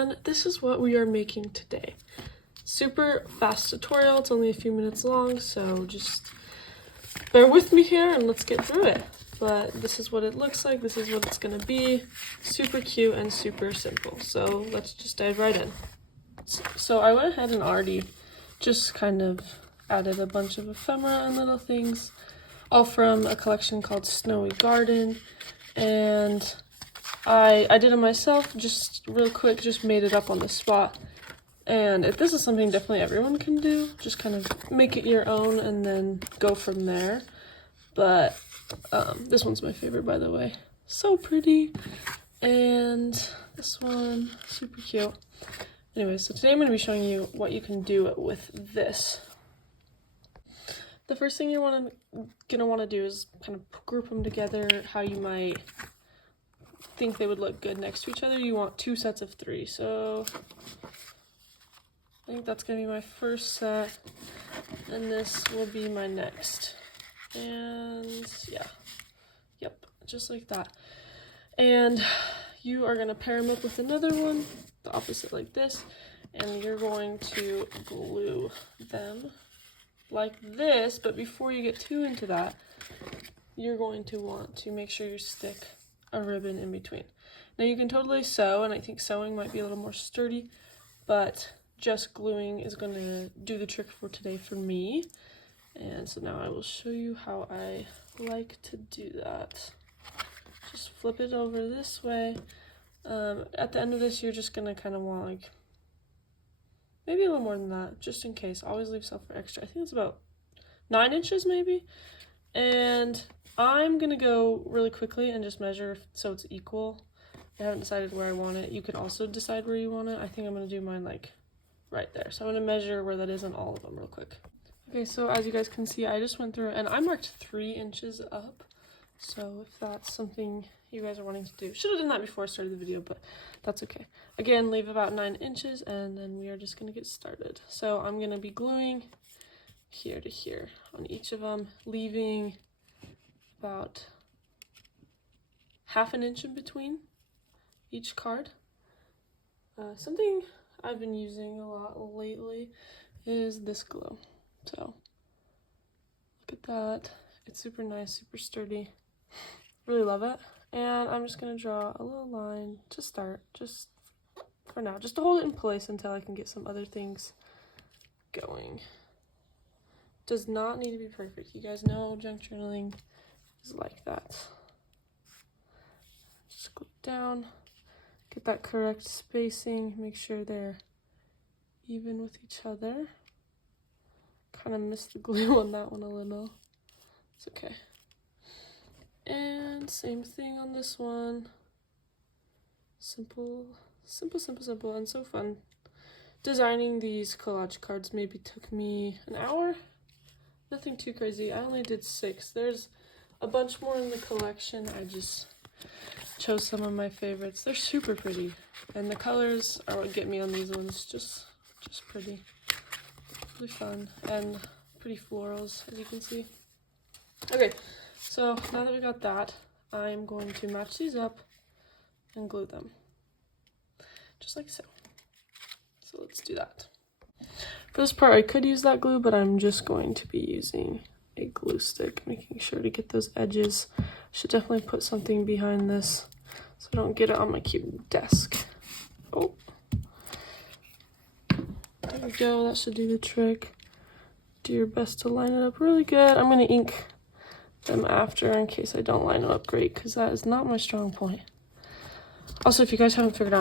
everyone, this is what we are making today. Super fast tutorial, it's only a few minutes long, so just bear with me here and let's get through it. But this is what it looks like, this is what it's gonna be. Super cute and super simple, so let's just dive right in. So I went ahead and already just kind of added a bunch of ephemera and little things, all from a collection called Snowy Garden, and I did it myself, just real quick, just made it up on the spot. And if this is something definitely everyone can do, just kind of make it your own and then go from there. But this one's my favorite, by the way. So pretty. And this one, super cute. Anyway, so today I'm going to be showing you what you can do with this. The first thing you're gonna want to do is kind of group them together how you might think they would look good next to each other. You want 2 sets of 3, so I think that's gonna be my first set, and this will be my next. And yeah, yep, just like that. And you are gonna pair them up with another one, the opposite like this, and you're going to glue them like this. But before you get too into that, you're going to want to make sure you stick a ribbon in between. Now you can totally sew, and I think sewing might be a little more sturdy, but just gluing is going to do the trick for today for me. And so now I will show you how I like to do that. Just flip it over this way. At the end of this, you're just going to kind of want like maybe a little more than that, just in case. Always leave self for extra. I think it's about 9 inches maybe. And I'm gonna go really quickly and just measure so it's equal. I haven't decided where I want it. You can also decide where you want it. I think I'm gonna do mine like right there. So I'm gonna measure where that is on all of them real quick. Okay, so as you guys can see, I just went through and I marked 3 inches up. So if that's something you guys are wanting to do, should have done that before I started the video, but that's okay. Again, leave about 9 inches and then we are just gonna get started. So I'm gonna be gluing here to here on each of them, leaving about ½ inch in between each card. Something I've been using a lot lately is this glue. So look at that. It's super nice, super sturdy. Really love it. And I'm just going to draw a little line to start, just for now, just to hold it in place until I can get some other things going. Does not need to be perfect. You guys know junk journaling is like that. Just glue down, get that correct spacing, make sure they're even with each other. Kind of missed the glue on that one a little. It's okay. And same thing on this one. Simple, simple, simple, simple, and so fun. Designing these collage cards maybe took me an hour. Nothing too crazy. I only did 6. There's a bunch more in the collection. I just chose some of my favorites. They're super pretty, and the colors are what get me on these ones. Just pretty, really fun, and pretty florals, as you can see. Okay, so now that we got that, I'm going to match these up and glue them, just like so. So let's do that. For this part, I could use that glue, but I'm just going to be using a glue stick, making sure to get those edges. Should definitely put something behind this so I don't get it on my cute desk. Oh, there we go. That should do the trick. Do your best to line it up really good. I'm going to ink them after in case I don't line it up great, because that is not my strong point. Also, if you guys haven't figured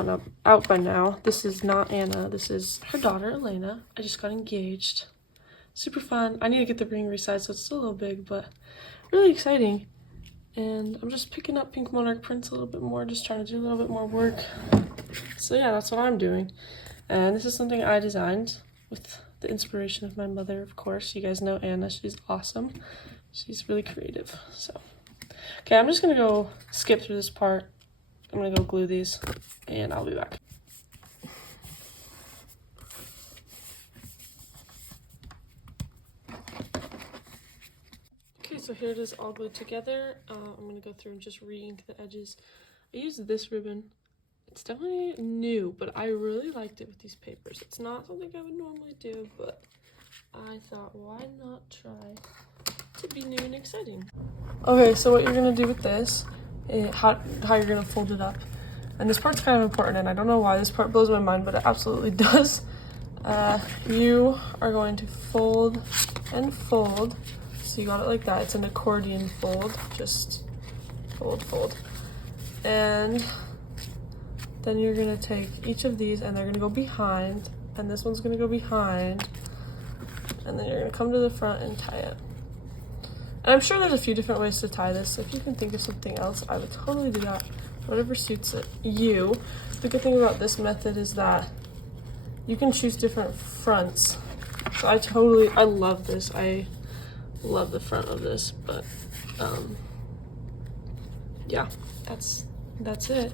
out by now, this is not Anna. This is her daughter, Elena. I just got engaged. Super fun. I need to get the ring resized, so it's still a little big, but really exciting. And I'm just picking up pink Monarch prints a little bit more, just trying to do a little bit more work. So yeah, that's what I'm doing. And this is something I designed with the inspiration of my mother, of course. You guys know Anna. She's awesome. She's really creative. So, okay, I'm just going to go skip through this part. I'm gonna go glue these and I'll be back. Okay, so here it is all glued together. I'm gonna go through and just re-ink the edges. I used this ribbon. It's definitely new, but I really liked it with these papers. It's not something I would normally do, but I thought, why not try to be new and exciting? Okay, so what you're gonna do with this, how you're gonna fold it up. And this part's kind of important, and I don't know why this part blows my mind, but it absolutely does. You are going to fold and fold. So you got it like that. It's an accordion fold. Just fold, fold. And then you're gonna take each of these and they're gonna go behind, and this one's gonna go behind, and then you're gonna come to the front and tie it. And I'm sure there's a few different ways to tie this, so if you can think of something else, I would totally do that. Whatever suits you. The good thing about this method is that you can choose different fronts. So I love this. I love the front of this, but yeah, that's it.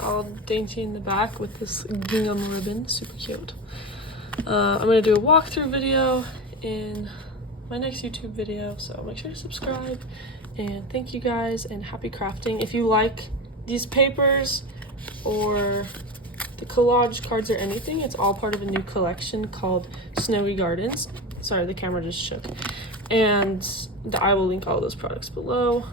All dainty in the back with this gingham ribbon, super cute. I'm gonna do a walkthrough video in my next YouTube video, so make sure to subscribe, and thank you guys, and happy crafting. If you like these papers or the collage cards or anything, it's all part of a new collection called Snowy Gardens. Sorry, the camera just shook. And I will link all those products below.